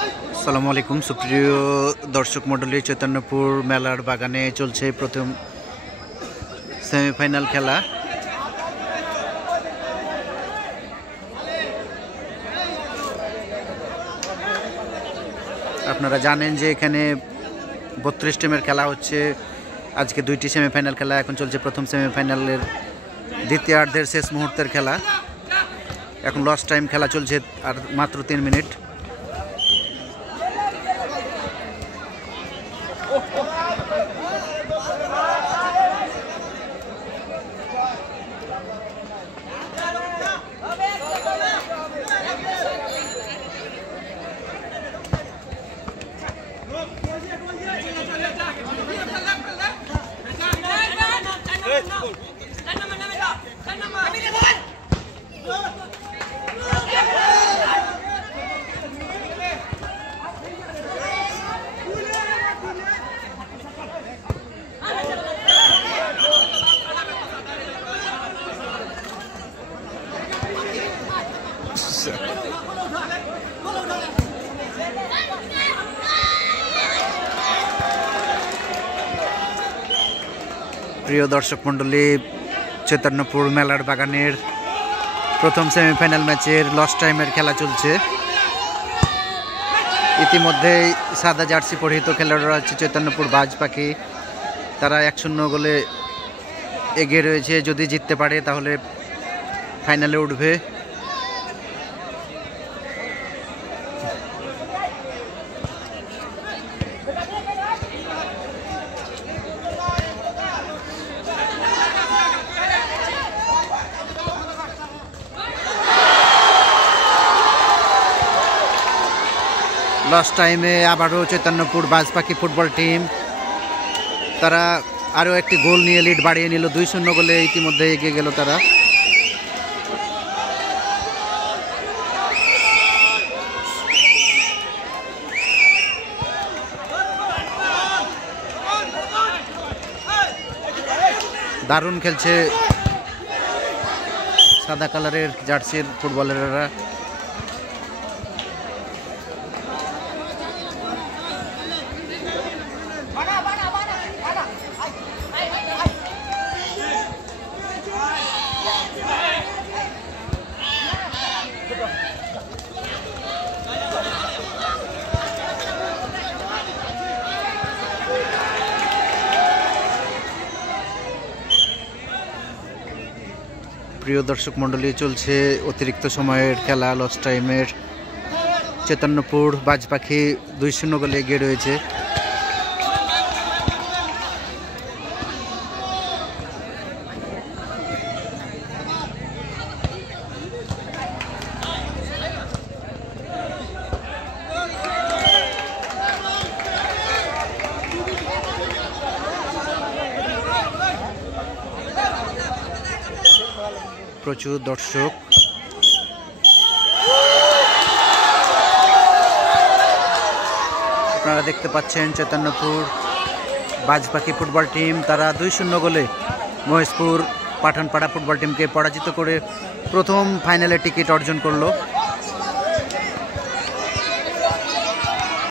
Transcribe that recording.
আসসালামু আলাইকুম সুপ্রিয় দর্শক মণ্ডলী, চৈতন্যপুর মেলার বাগানে চলছে প্রথম সেমিফাইনাল খেলা। আপনারা জানেন যে এখানে 32 টিমের খেলা হচ্ছে। আজকে 2টি সেমিফাইনাল খেলা, এখন চলছে প্রথম সেমিফাইনালের দ্বিতীয়ার্ধের শেষ মুহূর্তের খেলা। এখন লস টাইম খেলা চলছে, আর মাত্র 3 মিনিট। প্রিয় দর্শক মণ্ডলী, চৈতন্যপুর মেলার বাগানের প্রথম সেমিফাইনাল ম্যাচের লস টাইমের খেলা চলছে। ইতিমধ্যেই সাদা জার্সি পরিহিত খেলোয়াড়রা আছে চৈতন্যপুর বাজ পাখি, তারা 1-0 গোলে এগিয়ে রয়েছে। যদি জিততে পারে তাহলে ফাইনালে উঠবে। লাস্ট টাইমে আবারও চৈতন্যপুর বাজ পাখি ফুটবল টিম তারা আরও একটি গোল নিয়ে লিড বাড়িয়ে নিল। 2-0 গোলে ইতিমধ্যে এগিয়ে গেল তারা। দারুণ খেলছে সাদা কালারের জার্সির ফুটবলাররা। প্রিয় দর্শক মণ্ডলী, চলছে অতিরিক্ত সময়ের খেলা লস টাইমের। চৈতন্যপুর বাজ পাখি 2-0 গোলে এগিয়ে রয়েছে। প্রচুর দর্শক। আপনারা দেখতে পাচ্ছেন চৈতন্যপুর বাজ পাখি ফুটবল টিম তারা 2-0 গোলে মহেশপুর পাঠানপাড়া ফুটবল টিমকে পরাজিত করে প্রথম ফাইনালে টিকিট অর্জন করলো।